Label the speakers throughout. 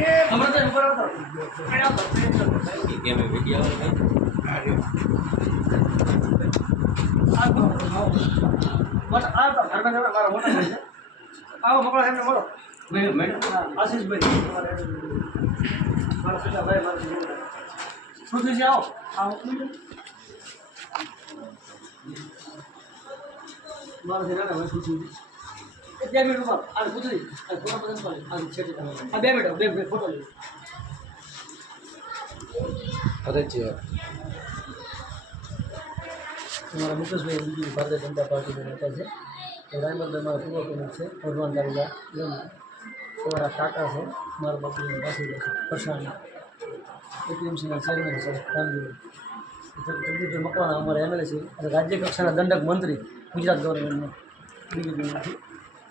Speaker 1: હમણાં તો ઉપર આવતો.
Speaker 2: કેમ વિડીયો આવે
Speaker 1: આવો, આવો. બસ આ તો ઘરમાં જરા મારા મોટા ભાઈ છે. આવો મકડા એમને મળો
Speaker 2: મેડમ મેડમ
Speaker 1: હા, આશીષભાઈ તમારા મારા સીધા ભાઈ મારા સીધા. શું થયું છે આવો આવો મારાથી નાના ભાઈ શું થયું છે? એ બે મિનિટ ઉભા રહો. આ પૂછડી આ ફોટો પસંદ પાડી આ છેટી તમે આ બે મિનિટ બે બે ફોટો લઈ
Speaker 3: અરે છે
Speaker 1: તમારા મુકેશભાઈ બીજું ભારતીય જનતા પાર્ટીના નેતા છે તો રાયમંદર મારા પૂર્વ પ્રમુખ છે ભગવાન તાલુકા એમ તમારા કાકા છે મારા બાપુની પાસે છે પરસાણી એપીએમસીના ચેરમેન છે રામજીભાઈ જગદીશભાઈ મકવાણા અમારા એમએલએ છે અને રાજ્ય કક્ષાના દંડક મંત્રી ગુજરાત ગવર્મેન્ટના બીજેપીમાંથી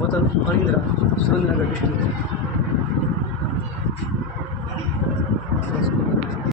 Speaker 1: మోతాదు మహేంద్ర సురేంద్రనగర్ డిస్టిక్